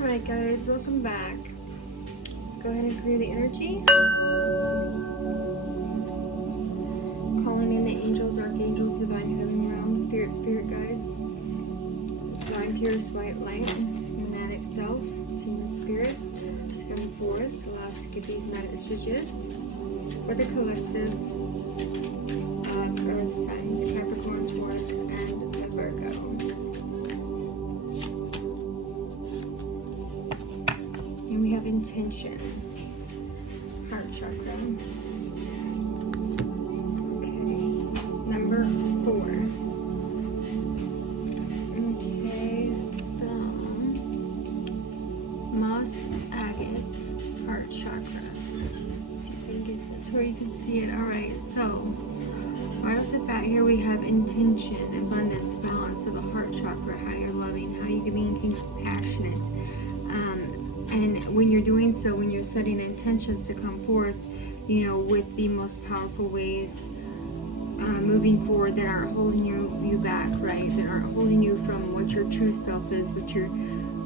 Alright guys, welcome back. Let's go ahead and clear the energy. Calling in the angels, archangels, divine healing realm, spirit guides, divine purest white light, magnetic self, team of spirit, to come forth, allow us to give these messages for the collective of Earth signs, Capricorn, Taurus, and Virgo. And we have intention, heart chakra. Okay, number 4. Okay, so moss agate, heart chakra. Let's see if I can get that to where you can see it. Alright, so right off the bat here we have intention, abundance, balance of the heart chakra, how you're loving, how you can be compassionate. And when you're doing so, when you're setting intentions to come forth, you know, with the most powerful ways, moving forward that aren't holding you back, right? That aren't holding you from what your true self is, but you're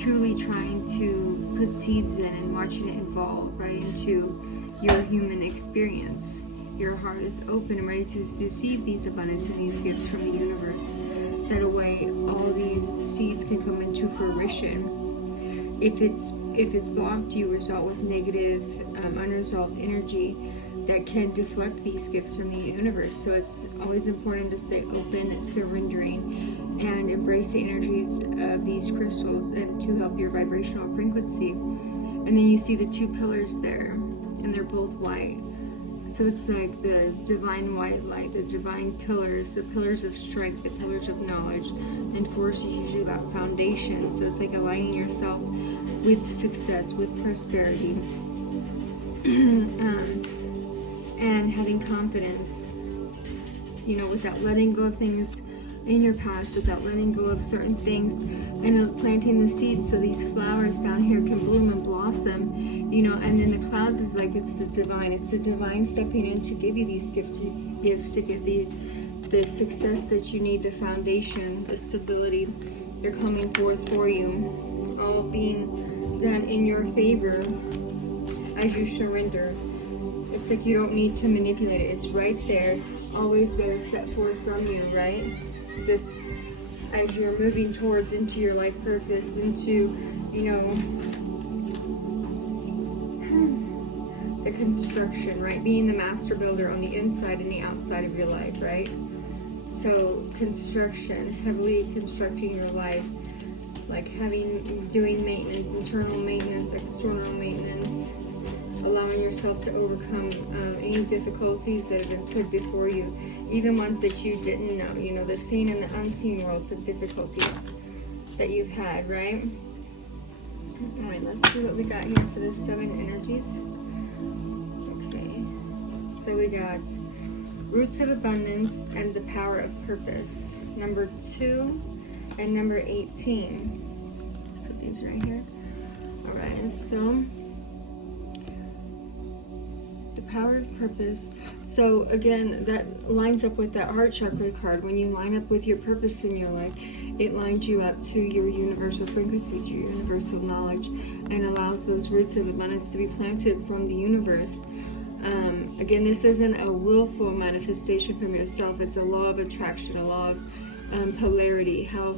truly trying to put seeds in and watching it evolve, right, into your human experience. Your heart is open and ready to receive these abundance and these gifts from the universe. That a way all these seeds can come into fruition. If it's blocked, you result with negative, unresolved energy that can deflect these gifts from the universe. So it's always important to stay open, surrendering, and embrace the energies of these crystals and to help your vibrational frequency. And then you see the 2 pillars there, and they're both white. So it's like the divine white light, the divine pillars, the pillars of strength, the pillars of knowledge, and force is usually about foundation. So it's like aligning yourself with success, with prosperity, and having confidence, you know, without letting go of things in your past, without letting go of certain things, and planting the seeds so these flowers down here can bloom and blossom, you know. And then the clouds is like, it's the divine stepping in to give you these gifts to give the success that you need, the foundation, the stability. They're coming forth for you, all being done in your favor as you surrender. It's like you don't need to manipulate it. It's right there, always there, set forth from you, right? Just as you're moving towards into your life purpose, into, you know, the construction, right? Being the master builder on the inside and the outside of your life, right? So construction, heavily constructing your life, like doing maintenance, internal maintenance, external maintenance, allowing yourself to overcome any difficulties that have been put before you, even ones that you didn't know, you know, the seen and the unseen worlds of difficulties that you've had, right? All right, let's see what we got here for the 7 energies. Okay, so we got roots of abundance and the power of purpose, number 2 and number 18. Let's put these right here. All right, so the power of purpose. So again, that lines up with that heart chakra card. When you line up with your purpose in your life, it lines you up to your universal frequencies, your universal knowledge, and allows those roots of abundance to be planted from the universe. Again, this isn't a willful manifestation from yourself. It's a law of attraction, a law of polarity, how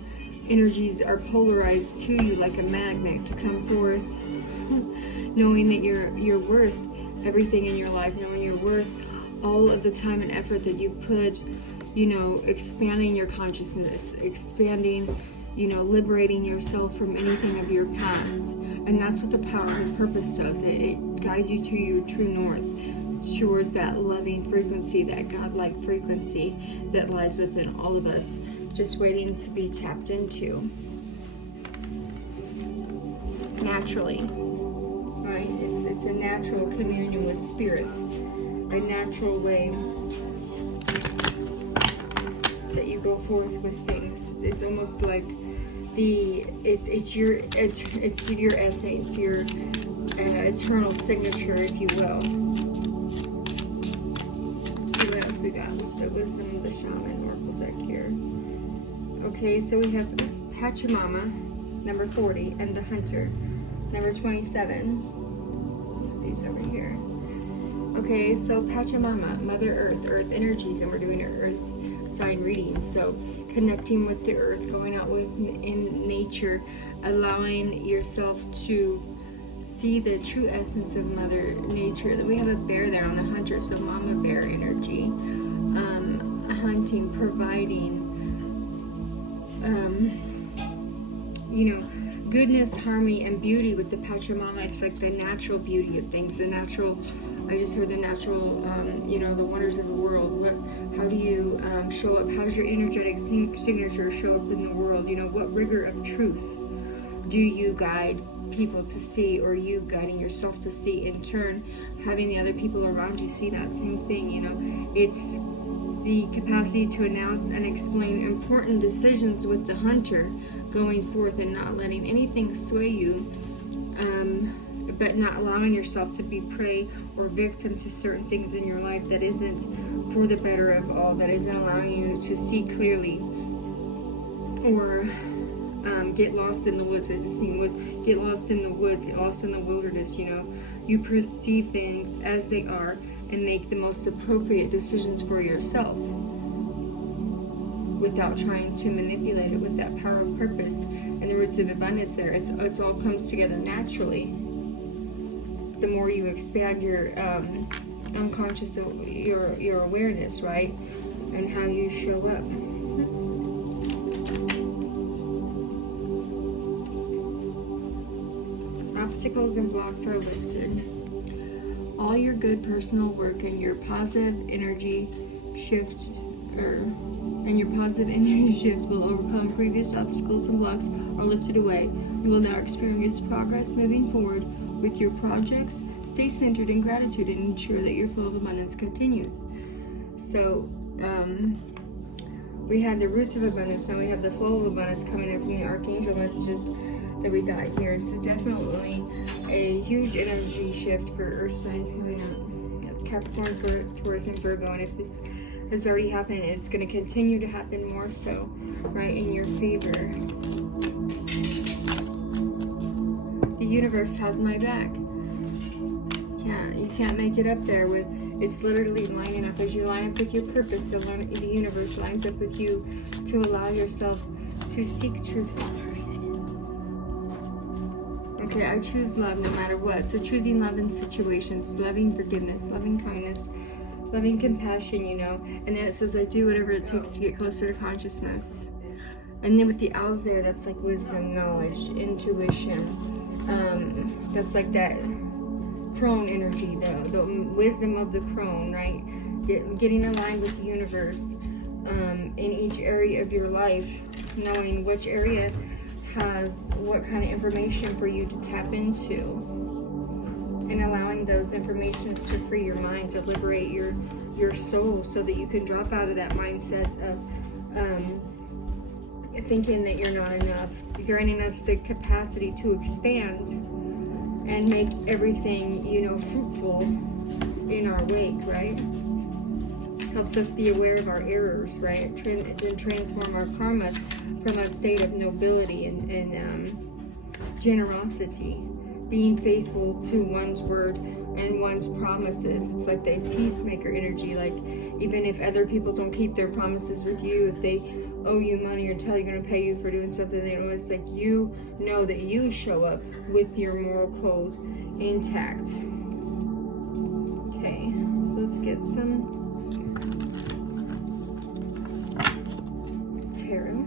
energies are polarized to you like a magnet to come forth, knowing that you're worth everything in your life, knowing you're worth all of the time and effort that you've put, you know, expanding your consciousness, expanding, you know, liberating yourself from anything of your past. And that's what the power of purpose does. It guides you to your true north, towards that loving frequency, that godlike frequency that lies within all of us, just waiting to be tapped into naturally. Right? It's a natural communion with spirit, a natural way that you go forth with things. It's almost like it's your essence, your eternal signature, if you will. Let's see what else we got with the wisdom of the Shaman Oracle deck here. Okay, so we have Pachamama, number 40, and the Hunter. Number 27. Put these over here. Okay, so Pachamama, Mother Earth, Earth energies, and we're doing an Earth sign reading. So connecting with the Earth, going out in nature, allowing yourself to see the true essence of Mother Nature. That we have a bear there on the hunter, so Mama Bear energy, hunting, providing, goodness, harmony, and beauty with the Pachamama. It's like the natural beauty of things, the natural. I just heard the natural, the wonders of the world. How do you show up? How's your energetic signature show up in the world? What rigor of truth do you guide people to see, or you guiding yourself to see, in turn having the other people around you see that same thing? It's the capacity to announce and explain important decisions with the hunter, going forth and not letting anything sway you, but not allowing yourself to be prey or victim to certain things in your life that isn't for the better of all, that isn't allowing you to see clearly, or get lost in the woods. As the scene was, get lost in the woods, get lost in the wilderness. You perceive things as they are and make the most appropriate decisions for yourself without trying to manipulate it with that power of purpose and the roots of abundance there. It's all comes together naturally. The more you expand your unconscious, your awareness, right, and how you show up. Obstacles and blocks are lifted. All your good personal work and your positive energy shift, will overcome previous obstacles and blocks are lifted away. You will now experience progress moving forward with your projects. Stay centered in gratitude and ensure that your flow of abundance continues. So, we had the roots of abundance, now we have the flow of abundance coming in from the archangel messages that we got here. So definitely a huge energy shift for earth signs coming up. That's Capricorn, Taurus, and Virgo. And if this has already happened, it's going to continue to happen more so, right, in your favor. The universe has my back. You can't make it up there with. It's literally lining up. As you line up with your purpose, the universe lines up with you to allow yourself to seek truth. Okay, I choose love no matter what. So choosing love in situations, loving forgiveness, loving kindness, loving compassion, And then it says, I do whatever it takes to get closer to consciousness. And then with the owls there, that's like wisdom, knowledge, intuition. That's like that crone energy, the wisdom of the crone, right? Getting aligned with the universe in each area of your life, knowing which area has what kind of information for you to tap into, and allowing those informations to free your mind, to liberate your soul, so that you can drop out of that mindset of thinking that you're not enough, granting us the capacity to expand and make everything, fruitful in our wake, right? Helps us be aware of our errors, right? Then transform our karma from a state of nobility and generosity, being faithful to one's word and one's promises. It's like the peacemaker energy. Like, even if other people don't keep their promises with you, if they owe you money or tell you going to pay you for doing something they don't, it's like you know that you show up with your moral code intact. Okay, so let's get some tarot.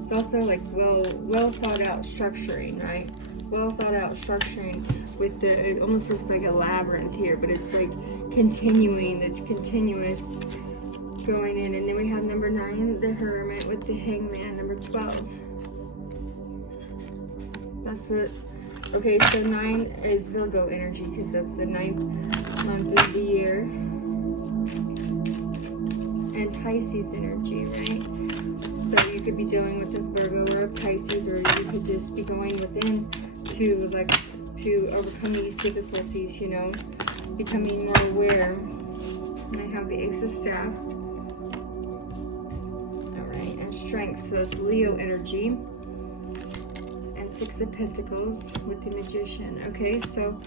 It's also like well thought out structuring, right? Well thought out structuring with it almost looks like a labyrinth here, but it's like continuing, it's continuous going in. And then we have number 9, the Hermit, with the Hangman, number 12. That's what, okay, so 9 is Virgo energy because that's the 9th month of the year. And Pisces energy, right? So you could be dealing with a Virgo or a Pisces, or you could just be going within to overcome these difficulties, becoming more aware. And I have the Ace of Staffs. Alright, and Strength, so it's Leo energy. And Six of Pentacles with the Magician. Okay, so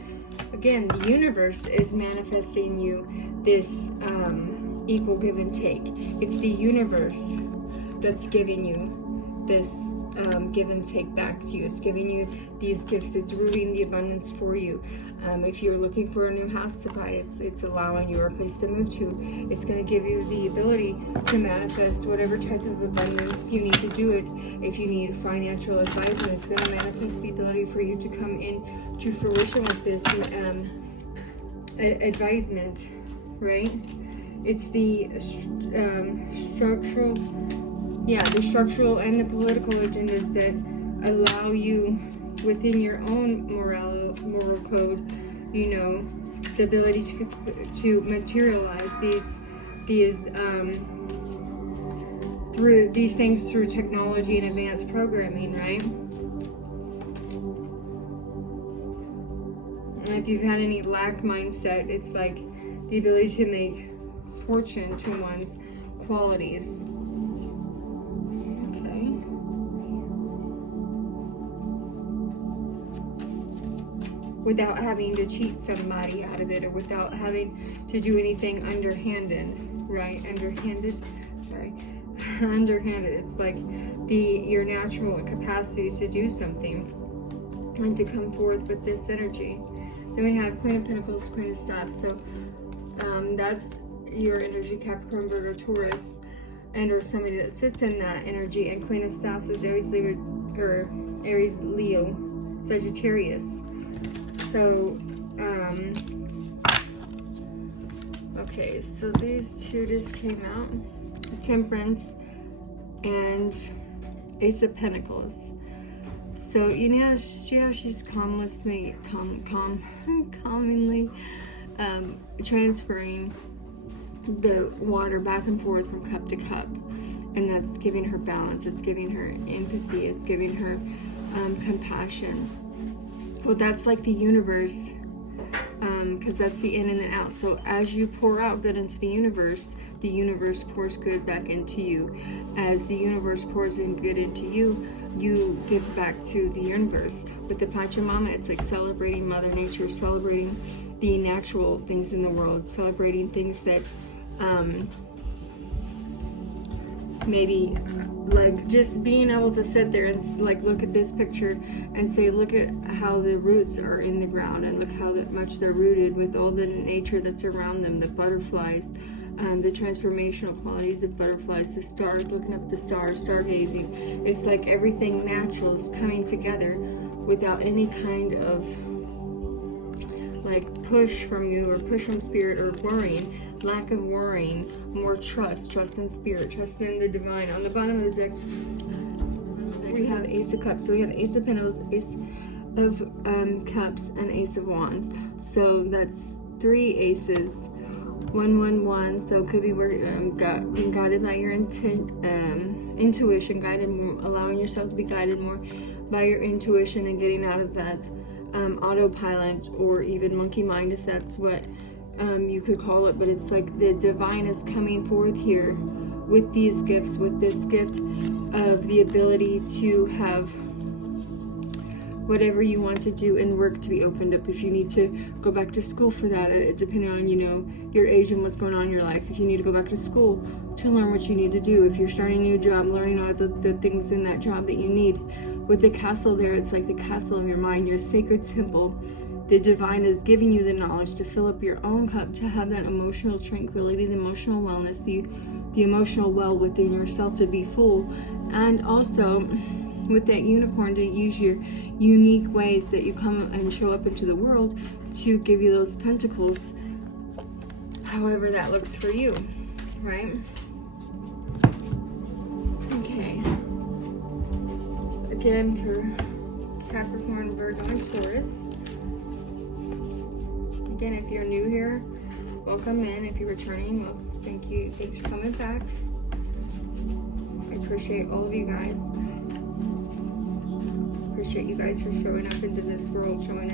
again, the universe is manifesting you this equal give and take. It's the universe that's giving you this give and take back to you. It's giving you these gifts. It's rooting the abundance for you. If you're looking for a new house to buy, it's allowing you a place to move to. It's going to give you the ability to manifest whatever type of abundance you need to do it. If you need financial advisement, it's going to manifest the ability for you to come in to fruition with this advisement, right? It's the structural and the political agendas that allow you within your own moral code, you know, the ability to materialize these through these things through technology and advanced programming, right? And if you've had any lack mindset, it's like the ability to make fortune to one's qualities. Without having to cheat somebody out of it, or without having to do anything underhanded, right? Underhanded. It's like your natural capacity to do something and to come forth with this energy. Then we have Queen of Pentacles, Queen of Staffs. So that's your energy, Capricorn, Virgo, Taurus, and or somebody that sits in that energy. And Queen of Staffs is Aries, Leo, Sagittarius. So, okay, so these two just came out. Temperance and Ace of Pentacles. So, you know, see how she's commonly transferring the water back and forth from cup to cup. And that's giving her balance. It's giving her empathy. It's giving her compassion. Well, that's like the universe, because that's the in and the out. So as you pour out good into the universe pours good back into you. As the universe pours in good into you, you give back to the universe. With the Pachamama, it's like celebrating Mother Nature, celebrating the natural things in the world, celebrating things that maybe like just being able to sit there and like look at this picture and say, look at how the roots are in the ground, and look how much they're rooted with all the nature that's around them, the butterflies, the transformational qualities of butterflies, the stars, looking up the stars, stargazing. It's like everything natural is coming together without any kind of like push from you or push from spirit or worrying. Lack of worrying, more trust in spirit, trust in the divine. On the bottom of the deck, we have Ace of Cups. So we have Ace of Pentacles, Ace of Cups, and Ace of Wands. So that's 3 aces. 111. So it could be where being guided by your intuition, allowing yourself to be guided more by your intuition and getting out of that autopilot or even monkey mind, if that's what you could call it. But it's like the divine is coming forth here with these gifts, with this gift of the ability to have whatever you want to do and work to be opened up. If you need to go back to school for that, depending on, you know, your age and what's going on in your life. If you need to go back to school to learn what you need to do. If you're starting a new job, learning all the things in that job that you need. With the castle there, it's like the castle of your mind, your sacred temple. The divine is giving you the knowledge to fill up your own cup, to have that emotional tranquility, the emotional wellness, the emotional well within yourself to be full. And also with that unicorn, to use your unique ways that you come and show up into the world to give you those pentacles, however that looks for you, right? Okay. Again, for Capricorn, Virgo, and Taurus. Again, if you're new here, welcome in. If you're returning, well, thank you. Thanks for coming back. I appreciate all of you guys. Appreciate you guys for showing up into this world, showing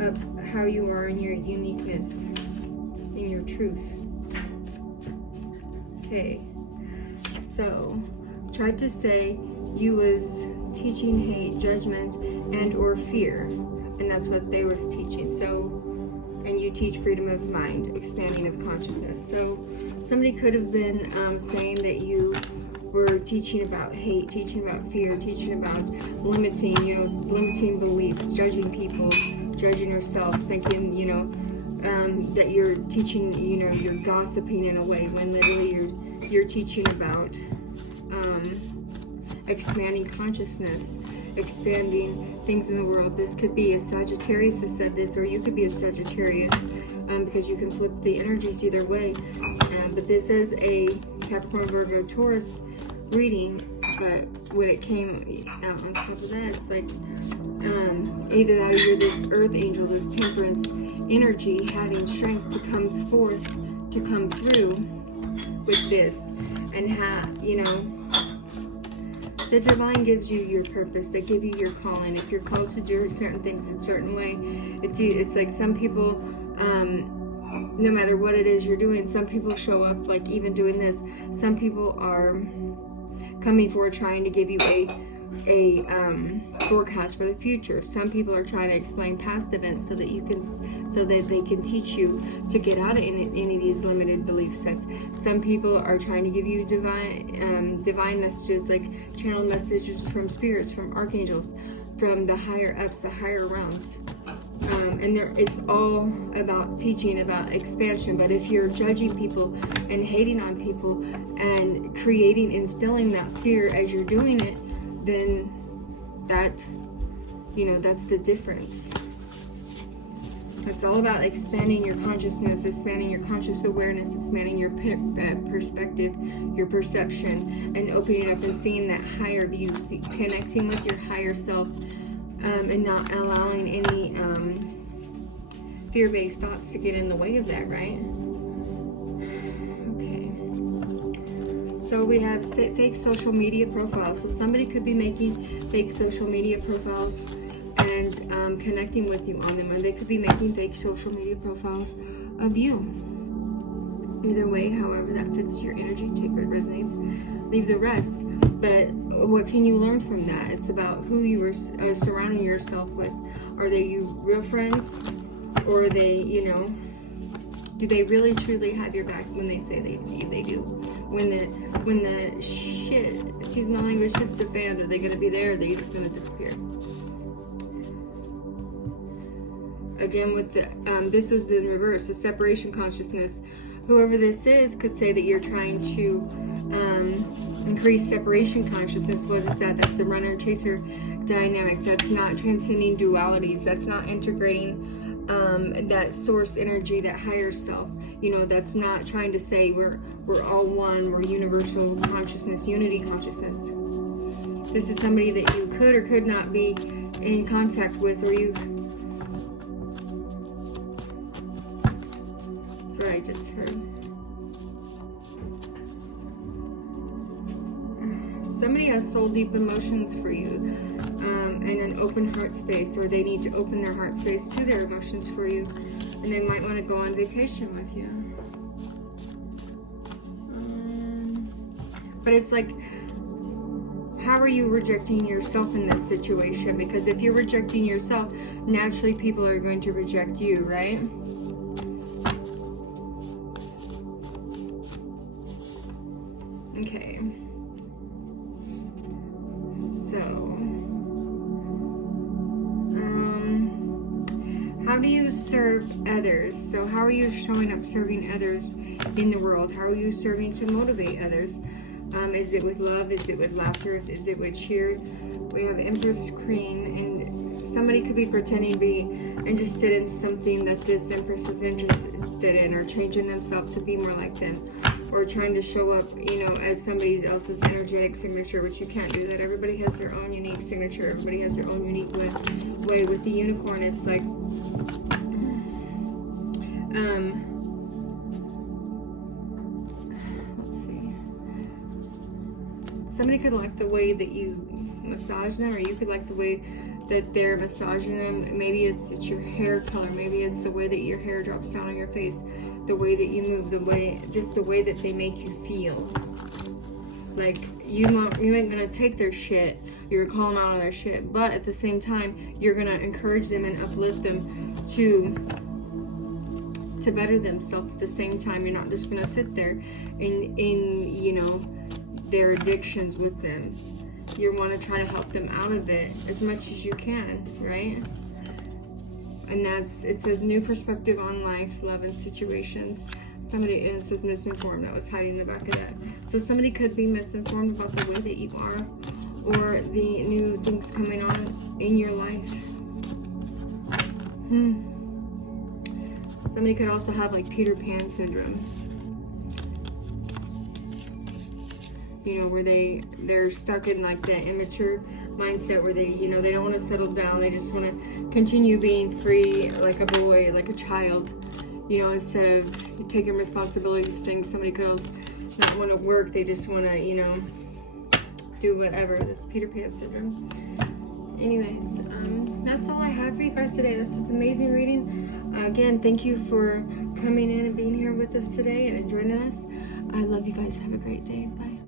up how you are in your uniqueness, in your truth. Okay, so tried to say you was teaching hate, judgment, and or fear. And that's what they was teaching. So, and you teach freedom of mind, expanding of consciousness. So somebody could have been saying that you were teaching about hate, teaching about fear, teaching about limiting, limiting beliefs, judging people, judging yourself, thinking, that you're teaching, you're gossiping in a way, when literally you're teaching about expanding consciousness, expanding things in the world. This could be a Sagittarius that said this, or you could be a Sagittarius, because you can flip the energies either way. But this is a Capricorn, Virgo, Taurus reading, but when it came out on top of that, it's like either that or you're this earth angel, this temperance energy, having strength to come forth, to come through with this, and the divine gives you your purpose. They give you your calling. If you're called to do certain things in a certain way, it's like some people, no matter what it is you're doing, some people show up, like even doing this, some people are coming forward trying to give you a forecast for the future. Some people are trying to explain past events so that they can teach you to get out of any of these limited belief sets. Some people are trying to give you divine messages, like channel messages from spirits, from archangels, from the higher ups, the higher realms. And it's all about teaching, about expansion. But if you're judging people and hating on people and instilling that fear as you're doing it, then that's the difference. It's all about expanding your consciousness, expanding your conscious awareness, expanding your perspective, your perception, and opening it up and seeing that higher view, connecting with your higher self, and not allowing any fear-based thoughts to get in the way of that, right? Okay. So we have fake social media profiles. So somebody could be making fake social media profiles and connecting with you on them, and they could be making fake social media profiles of you. Either way, however that fits your energy, take what resonates, leave the rest. But what can you learn from that? It's about who you are surrounding yourself with. Are they your real friends, or are they, do they really truly have your back when they say they do? When the shit, excuse my language, hits the fan, are they going to be there, or are they just going to disappear? Again, with this is in reverse, the separation consciousness. Whoever this is could say that you're trying to increase separation consciousness. What is that? That's the runner-chaser dynamic. That's not transcending dualities. That's not integrating that source energy, that higher self. That's not trying to say we're all one, we're universal consciousness, unity consciousness. This is somebody that you could or could not be in contact with, or you... Sorry, I just heard. Somebody has soul deep emotions for you, and an open heart space, or they need to open their heart space to their emotions for you, and they might want to go on vacation with you. But it's like, how are you rejecting yourself in this situation? Because if you're rejecting yourself, naturally people are going to reject you, right? Okay. So, how do you serve others? So how are you showing up serving others in the world? How are you serving to motivate others? Is it with love? Is it with laughter? Is it with cheer? We have Empress Queen, and somebody could be pretending to be interested in something that this Empress is interested in, or changing themselves to be more like them, or trying to show up, as somebody else's energetic signature, which you can't do that. Everybody has their own unique signature. Everybody has their own unique way. With the unicorn, it's like, let's see. Somebody could like the way that you massage them, or you could like the way that they're massaging them. Maybe it's your hair color. Maybe it's the way that your hair drops down on your face, the way that you move, the way that they make you feel. Like you ain't gonna take their shit, you're gonna call them out on their shit, but at the same time, you're gonna encourage them and uplift them to better themselves. At the same time, you're not just gonna sit there in you know, their addictions with them. You want to try to help them out of it as much as you can, right? And that's, it says new perspective on life, love, and situations. Somebody, it says misinformed, that was hiding in the back of that. So somebody could be misinformed about the way that you are, or the new things coming on in your life. Somebody could also have like Peter Pan syndrome. You know, where they're stuck in like that immature mindset where they, you know, they don't want to settle down. They just want to continue being free like a boy, like a child, you know, instead of taking responsibility for things. Somebody could also not want to work. They just want to, you know, do whatever. That's Peter Pan syndrome. Anyways, that's all I have for you guys today. This is amazing reading. Again, thank you for coming in and being here with us today and joining us. I love you guys. Have a great day. Bye.